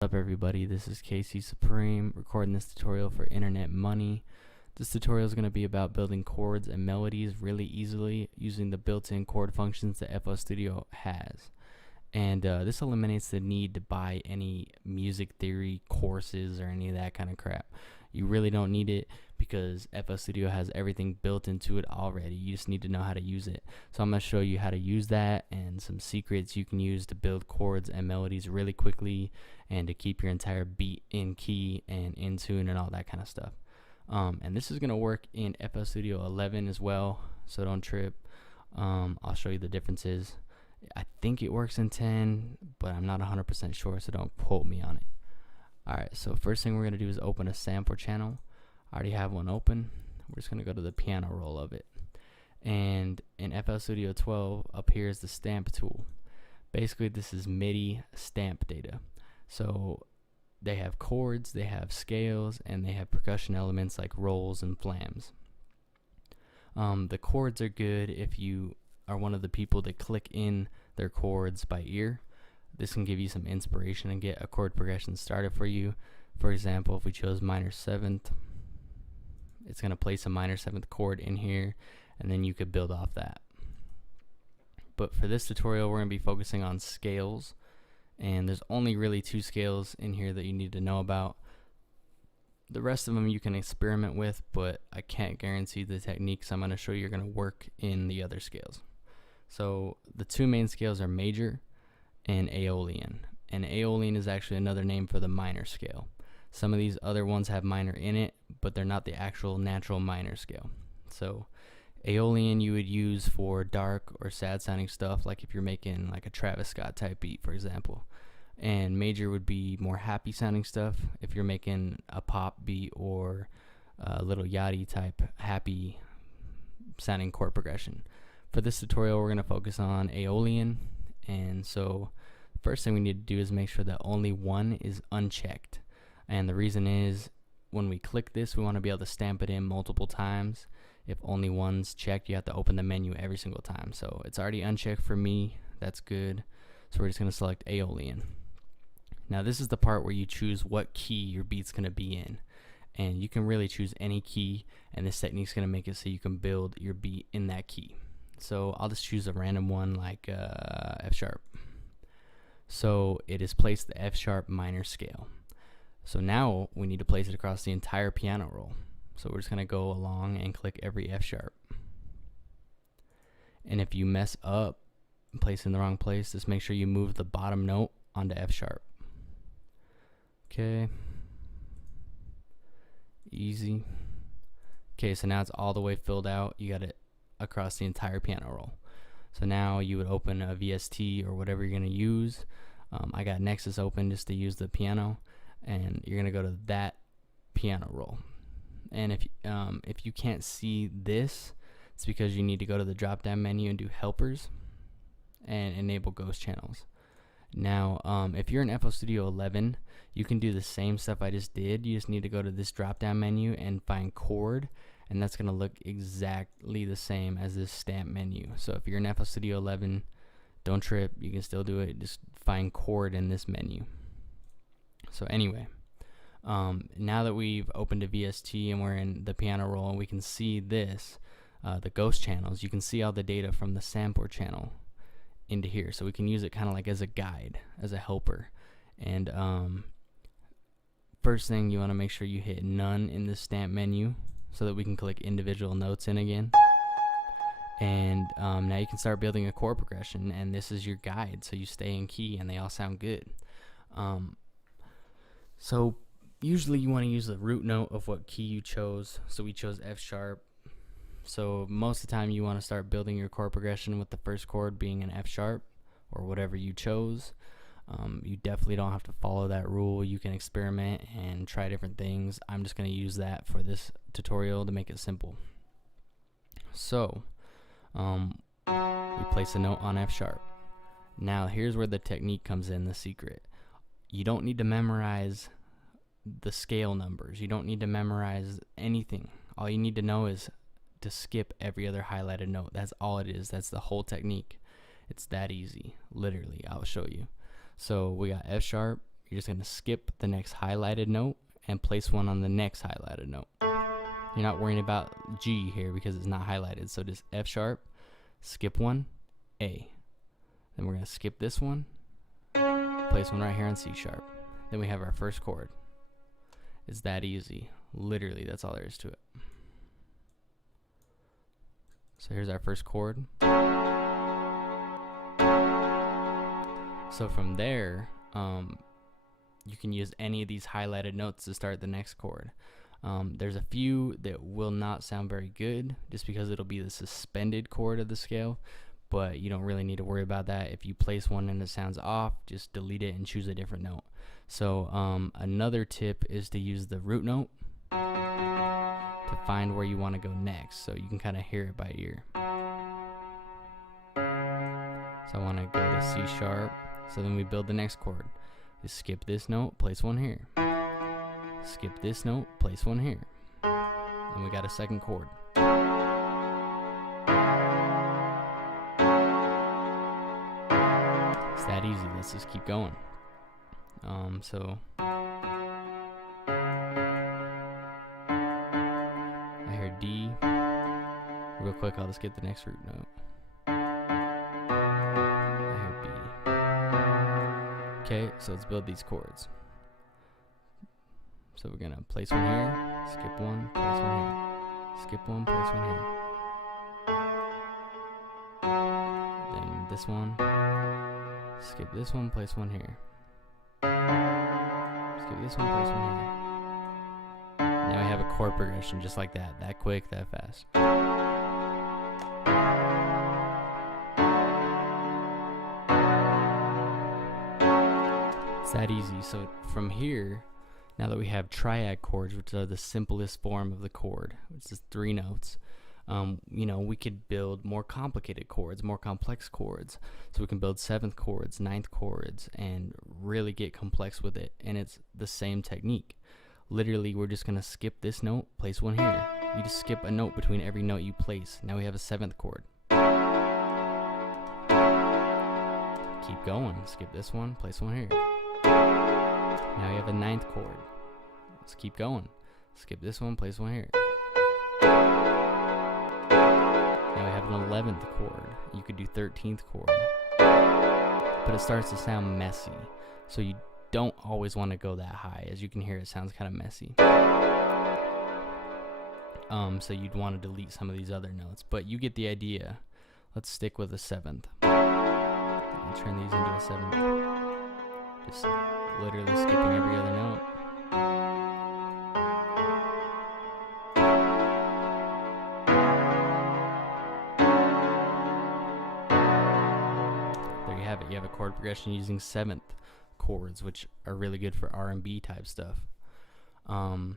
What's up everybody, this is Casey Supreme recording this tutorial for Internet Money. This tutorial is going to be about building chords and melodies really easily using the built-in chord functions that FL Studio has. And this eliminates the need to buy any music theory courses or any of that kind of crap. You really don't need it because FL Studio has everything built into it already. You just need to know how to use it. So I'm going to show you how to use that and some secrets you can use to build chords and melodies really quickly and to keep your entire beat in key and in tune and all that kind of stuff. And this is going to work in FL Studio 11 as well, so don't trip. I'll show you the differences. I think it works in 10, but I'm not 100% sure, so don't quote me on it. Alright, so first thing we're going to do is open a sample channel. I already have one open. We're just going to go to the piano roll of it. And in FL Studio 12, up here is the stamp tool. Basically, this is MIDI stamp data. So they have chords, they have scales, and they have percussion elements like rolls and flams. The chords are good if you are one of the people that click in their chords by ear. This can give you some inspiration and get a chord progression started for you. For example, if we chose minor 7th, it's going to place a minor 7th chord in here, and then you could build off that. But for this tutorial, we're going to be focusing on scales, and there's only really 2 scales in here that you need to know about. The rest of them you can experiment with, but I can't guarantee the techniques I'm going to show you are going to work in the other scales. So the 2 main scales are major and Aeolian. And Aeolian is actually another name for the minor scale. Some of these other ones have minor in it, but they're not the actual natural minor scale. So Aeolian you would use for dark or sad sounding stuff, like if you're making like a Travis Scott type beat, for example. And major would be more happy sounding stuff if you're making a pop beat or a Little Yachty type happy sounding chord progression. For this tutorial, we're going to focus on Aeolian. And so first thing we need to do is make sure that only one is unchecked. And the reason is when we click this, we want to be able to stamp it in multiple times. If only one's checked, you have to open the menu every single time. So it's already unchecked for me. That's good. So we're just going to select Aeolian. Now this is the part where you choose what key your beat's going to be in. And you can really choose any key, and this technique's going to make it so you can build your beat in that key. So I'll just choose a random one like F sharp. So it is placed the F sharp minor scale. So now we need to place it across the entire piano roll. So we're just going to go along and click every F sharp. And if you mess up and place it in the wrong place, just make sure you move the bottom note onto F sharp. Okay. Easy. Okay, so now it's all the way filled out. You got it across the entire piano roll. So now you would open a VST or whatever you're going to use. I got Nexus open just to use the piano, and you're going to go to that piano roll. And if you can't see this, it's because you need to go to the drop down menu and do helpers and enable ghost channels. Now if you're in FL Studio 11, you can do the same stuff I just did. You just need to go to this drop down menu and find chord, and that's going to look exactly the same as this stamp menu. So if you're in FL Studio 11, don't trip, you can still do it. Just find chord in this menu. So anyway, now that we've opened a VST and we're in the piano roll and we can see this, the ghost channels, you can see all the data from the sampler channel into here. So we can use it kind of like as a guide, as a helper. And first thing, you want to make sure you hit none in the stamp menu so that we can click individual notes in again. And now you can start building a chord progression, and this is your guide, so you stay in key and they all sound good. So usually you want to use the root note of what key you chose. So we chose F sharp. So most of the time you want to start building your chord progression with the first chord being an F sharp or whatever you chose. You definitely don't have to follow that rule. You can experiment and try different things. I'm just going to use that for this tutorial to make it simple. So we place a note on F sharp. Now here's where the technique comes in, the secret. You don't need to memorize the scale numbers. You don't need to memorize anything. All you need to know is to skip every other highlighted note. That's all it is. That's the whole technique. It's that easy. Literally, I'll show you. So we got F sharp, you're just going to skip the next highlighted note and place one on the next highlighted note. You're not worrying about G here because it's not highlighted. So just F sharp, skip one, A. Then we're going to skip this one, place one right here on C sharp. Then we have our first chord. It's that easy. Literally, that's all there is to it. So here's our first chord. So from there, you can use any of these highlighted notes to start the next chord. There's a few that will not sound very good just because it'll be the suspended chord of the scale, but you don't really need to worry about that. If you place one and it sounds off, just delete it and choose a different note. So another tip is to use the root note to find where you want to go next, so you can kind of hear it by ear. So I want to go to C sharp, so then we build the next chord. Just skip this note, place one here. Skip this note, place one here. And we got a second chord. It's that easy. Let's just keep going. So I hear D. Real quick, I'll just get the next root note. I hear B. Okay, so let's build these chords. So we're gonna place one here, skip one, place one here, skip one, place one here. Then this one, skip this one, place one here. Skip this one, place one here. Now we have a chord progression just like that. That quick, that fast. It's that easy. So from here, now that we have triad chords, which are the simplest form of the chord, which is 3 notes, you know, we could build more complicated chords, more complex chords. So we can build 7th chords, 9th chords, and really get complex with it. And it's the same technique. Literally, we're just gonna skip this note, place one here. You just skip a note between every note you place. Now we have a 7th chord. Keep going. Skip this one, place one here. Now we have a 9th chord. Let's keep going. Skip this one, place one here. Now we have an 11th chord. You could do 13th chord. But it starts to sound messy. So you don't always want to go that high. As you can hear, it sounds kind of messy. So you'd want to delete some of these other notes. But you get the idea. Let's stick with a 7th. I'll turn these into a 7th. Just literally skipping every other note. There you have it. You have a chord progression using 7th chords, which are really good for R&B type stuff. And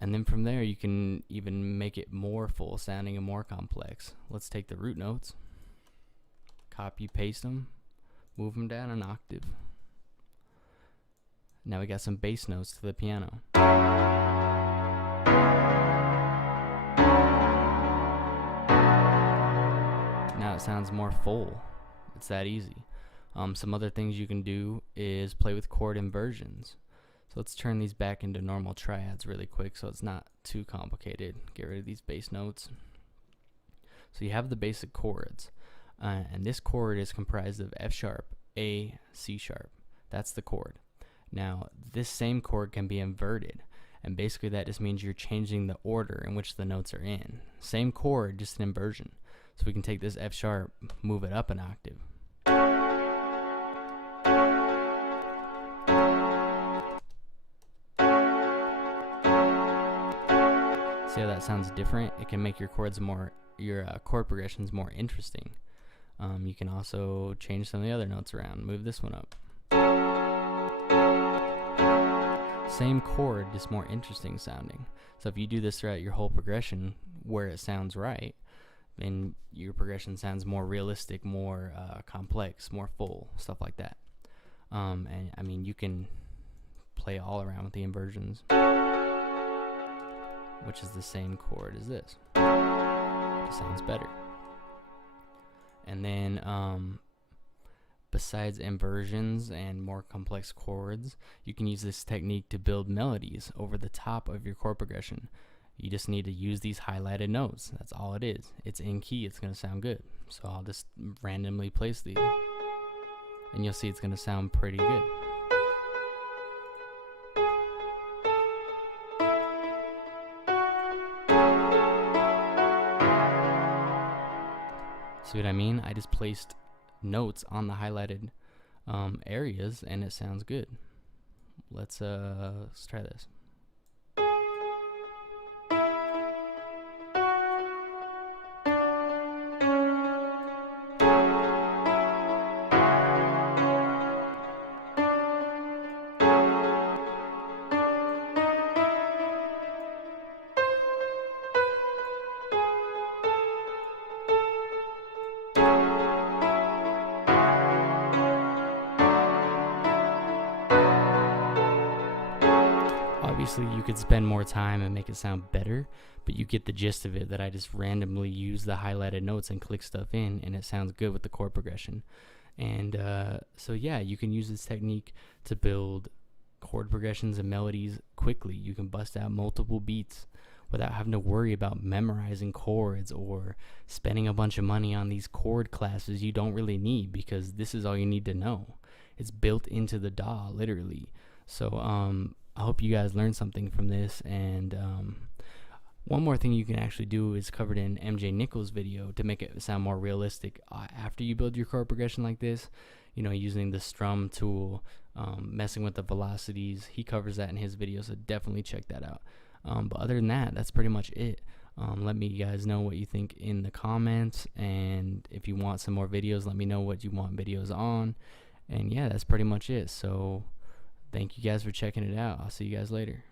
then from there, you can even make it more full sounding and more complex. Let's take the root notes, copy, paste them, move them down an octave. Now we got some bass notes to the piano. Now it sounds more full. It's that easy. Some other things you can do is play with chord inversions. So let's turn these back into normal triads really quick so it's not too complicated. Get rid of these bass notes. So you have the basic chords. And this chord is comprised of F sharp, A, C sharp. That's the chord. Now, this same chord can be inverted, and basically that just means you're changing the order in which the notes are in. Same chord, just an inversion. So we can take this F sharp, move it up an octave. See how that sounds different? It can make your chords more, your chord progressions more interesting. You can also change some of the other notes around. Move this one up. Same chord, just more interesting sounding. So if you do this throughout your whole progression where it sounds right, then your progression sounds more realistic, more complex, more full, stuff like that. And I mean, you can play all around with the inversions, which is the same chord as this. It sounds better. And then Besides inversions and more complex chords, you can use this technique to build melodies over the top of your chord progression. You just need to use these highlighted notes. That's all it is. It's in key, it's going to sound good. So I'll just randomly place these, and you'll see it's going to sound pretty good. See what I mean? I just placed notes on the highlighted areas, and it sounds good. Let's try this. Obviously, you could spend more time and make it sound better, but you get the gist of it, that I just randomly use the highlighted notes and click stuff in, and it sounds good with the chord progression. And so yeah, you can use this technique to build chord progressions and melodies quickly. You can bust out multiple beats without having to worry about memorizing chords or spending a bunch of money on these chord classes you don't really need, because this is all you need to know. It's built into the DAW, literally. So I hope you guys learned something from this. And one more thing you can actually do is covered in MJ Nichols' video to make it sound more realistic. After you build your chord progression like this, you know, using the strum tool, messing with the velocities, he covers that in his video, so definitely check that out. But other than that, that's pretty much it. Let me guys know what you think in the comments, and if you want some more videos, let me know what you want videos on. And yeah, that's pretty much it. So thank you guys for checking it out. I'll see you guys later.